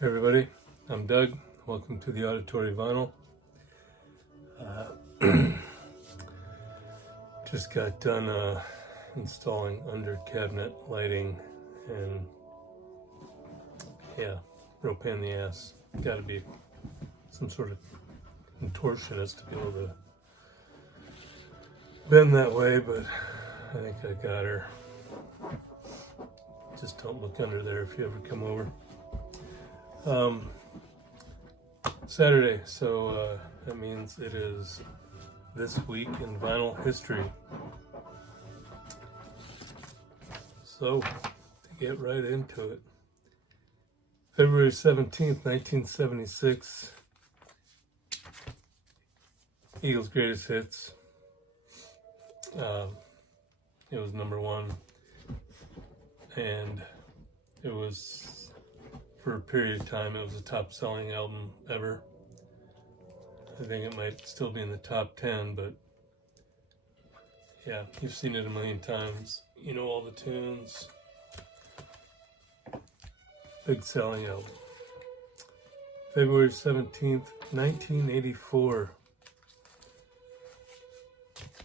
Hey everybody, I'm Doug. Welcome to the Auditory Vinyl. Just got done installing under cabinet lighting, and yeah, real pain in the ass. Got to be some sort of contortionist to be able to bend that way, but I think I got her. Just don't look under there if you ever come over. Saturday, so that means it is this week in vinyl history. So, to get right into it, February 17th, 1976, Eagles' Greatest Hits. It was number one, and it was, for a period of time, it was the top-selling album ever. I think it might still be in the top 10, but yeah, you've seen it a million times. You know all the tunes. Big selling album. February 17th, 1984.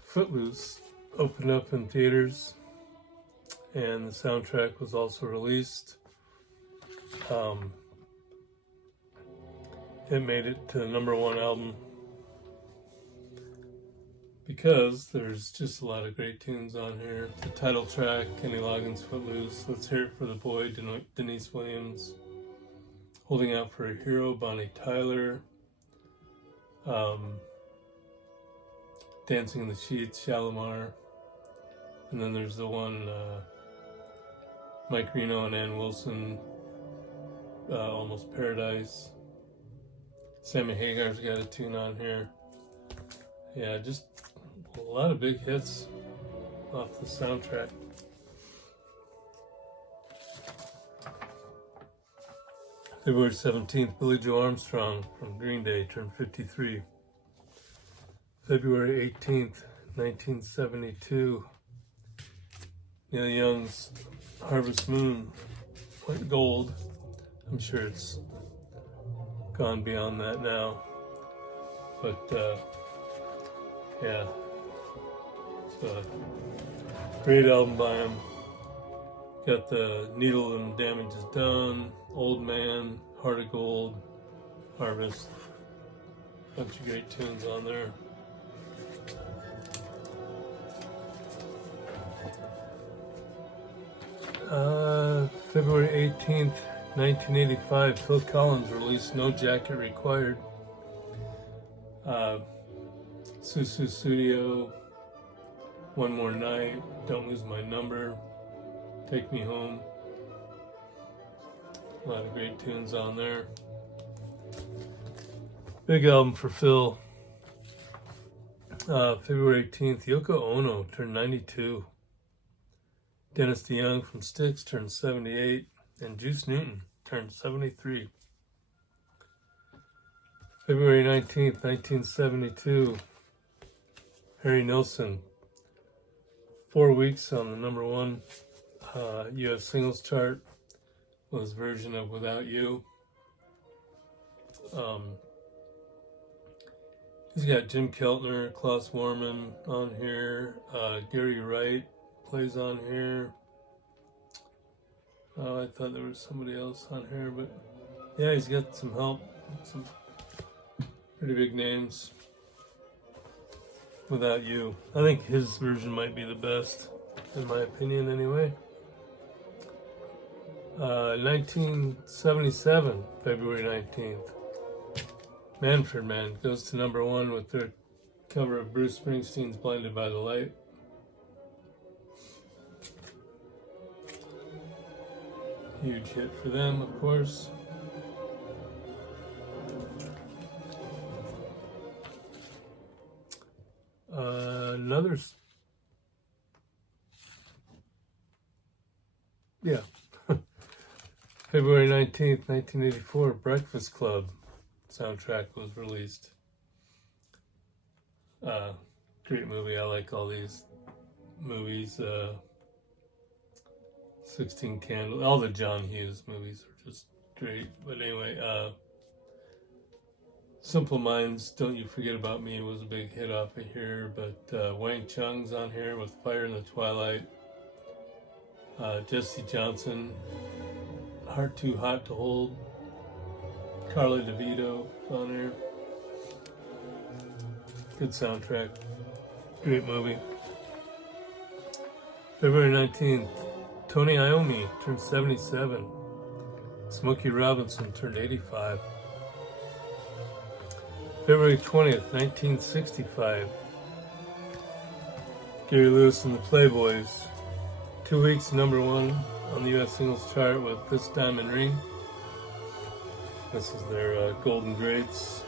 Footloose opened up in theaters, and the soundtrack was also released. It made it to the number one album because there's just a lot of great tunes on here. The title track, Kenny Loggins' Footloose, Let's Hear It for the Boy, Denise Williams, Holding Out for a Hero, Bonnie Tyler, Dancing in the Sheets, Shalimar, and then there's the one Mike Reno and Ann Wilson, Almost Paradise. Sammy Hagar's got a tune on here. Yeah, just a lot of big hits off the soundtrack. February 17th, Billie Joe Armstrong from Green Day turned 53. February 18th, 1972, Neil Young's Harvest Moon went gold. I'm sure it's gone beyond that now, but yeah, it's a great album by him. Got the Needle and Damage Is Done, Old Man, Heart of Gold, Harvest, bunch of great tunes on there. February 18th, 1985, Phil Collins released No Jacket Required. Susu Studio, One More Night, Don't Lose My Number, Take Me Home. A lot of great tunes on there. Big album for Phil. February 18th, Yoko Ono turned 92. Dennis DeYoung from Styx turned 78. And Juice Newton turned 73. February 19th, 1972, Harry Nilsson, 4 weeks on the number one U.S. singles chart, with his version of Without You. He's got Jim Keltner, Klaus Warman on here, Gary Wright plays on here. I thought there was somebody else on here, but yeah, he's got some help, some pretty big names. Without You. I think his version might be the best, in my opinion anyway. 1977, February 19th. Manfred Man goes to number one with their cover of Bruce Springsteen's Blinded by the Light. Huge hit for them, of course. February 19th, 1984, Breakfast Club soundtrack was released. Great movie. I like all these movies. 16 Candles, all the John Hughes movies are just great. But anyway, Simple Minds, Don't You Forget About Me was a big hit off of here. But Wang Chung's on here with Fire in the Twilight. Jesse Johnson, Heart Too Hot to Hold. Carly DeVito on here. Good soundtrack. Great movie. February 19th, Tony Iommi turned 77. Smokey Robinson turned 85. February 20th, 1965. Gary Lewis and the Playboys. 2 weeks #1 on the U.S. singles chart with This Diamond Ring. This is their Golden Greats.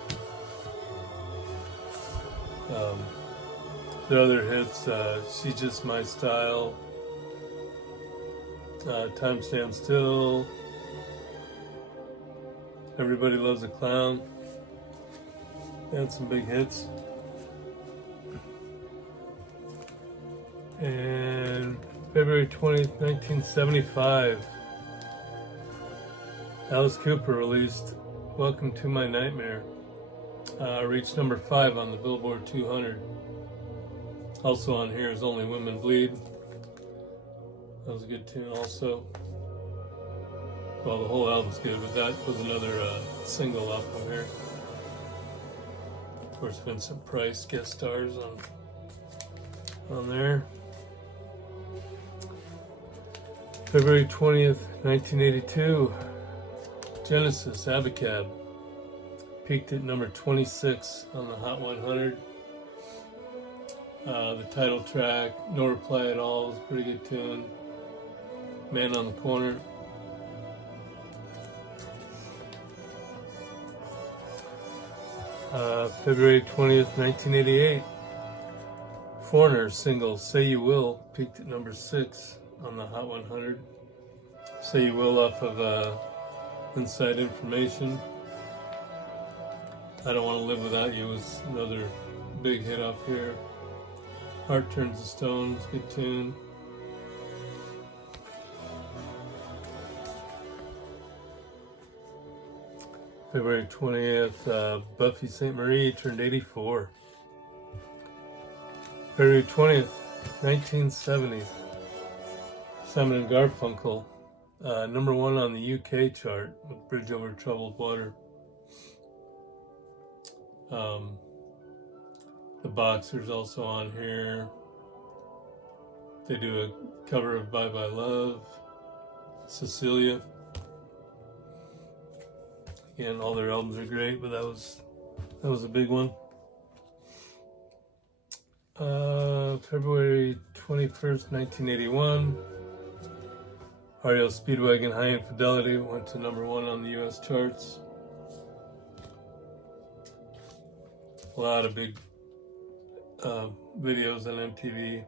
Their other hits, She's Just My Style, Time Stands Still, Everybody Loves a Clown. They had some big hits. And February 20th, 1975, Alice Cooper released Welcome to My Nightmare. Reached #5 on the Billboard 200. Also on here is Only Women Bleed. That was a good tune also. Well, the whole album's good, but that was another single off of here. Of course, Vincent Price guest stars on there. February 20th, 1982, Genesis, Abacab. Peaked at #26 on the Hot 100. The title track, No Reply at All, was a pretty good tune. Man on the Corner. February 20th, 1988, Foreigner single, Say You Will, peaked at #6 on the Hot 100. Say You Will off of Inside Information. I Don't Want to Live Without You was another big hit off here. Heart Turns to Stone, good tune. February 20th, Buffy St. Marie turned 84. February 20th, 1970, Simon and Garfunkel, #1 on the UK chart with Bridge Over Troubled Water. The Boxers also on here. They do a cover of Bye Bye Love. Cecilia. Again, all their albums are great, but that was a big one. February 21st, 1981. REO Speedwagon High Infidelity went to #1 on the US charts. A lot of big videos on MTV.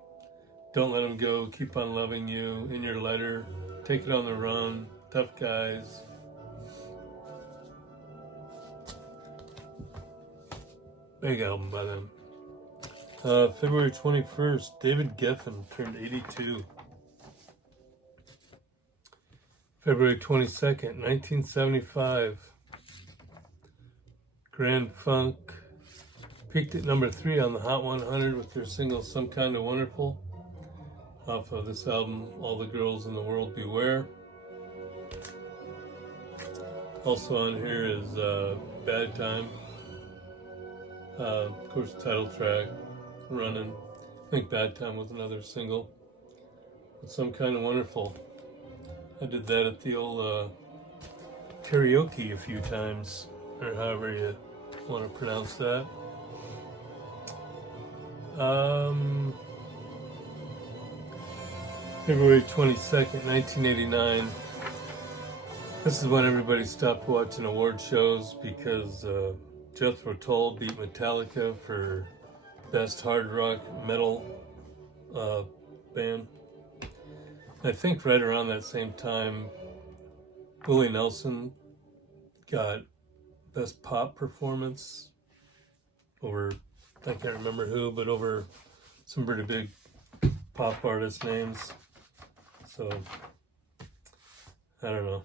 Don't Let 'Em Go, Keep on Loving You, In Your Letter, Take It on the Run, Tough Guys. Big album by them. February 21st, David Geffen turned 82. February 22nd, 1975, Grand Funk peaked at #3 on the Hot 100 with their single Some Kind of Wonderful off of this album, All the Girls in the World Beware. Also on here is Bad Time. Of course, title track, Running. I think Bad Time was another single. But Some Kind of Wonderful. I did that at the old karaoke a few times, or however you want to pronounce that. February 22nd, 1989. This is when everybody stopped watching award shows because Jethro Tull beat Metallica for Best Hard Rock Metal Band. I think right around that same time, Willie Nelson got Best Pop Performance over, I can't remember who, but over some pretty big pop artist names. So, I don't know.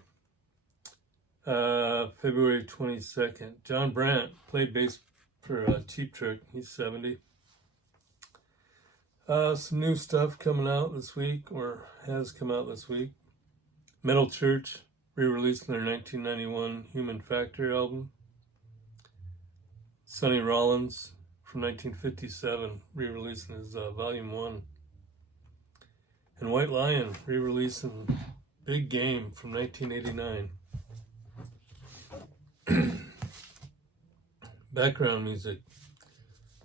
February 22nd. John Brandt played bass for Cheap Trick. He's 70. Some new stuff coming out this week, or has come out this week. Metal Church re-releasing their 1991 Human Factor album. Sonny Rollins from 1957 re-releasing his Volume 1. And White Lion re-releasing Big Game from 1989. Background music.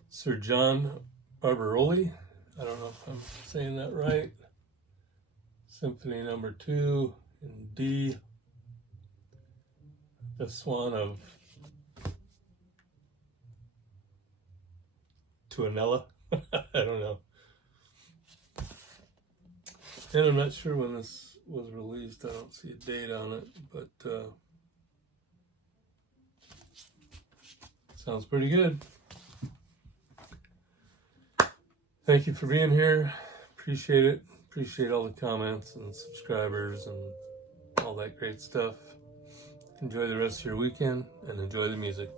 Sir John Barbaroli. I don't know if I'm saying that right. Symphony number 2 in D. The Swan of Tuonela. I don't know. And I'm not sure when this was released. I don't see a date on it, but sounds pretty good. Thank you for being here. Appreciate it. Appreciate all the comments and subscribers and all that great stuff. Enjoy the rest of your weekend and enjoy the music.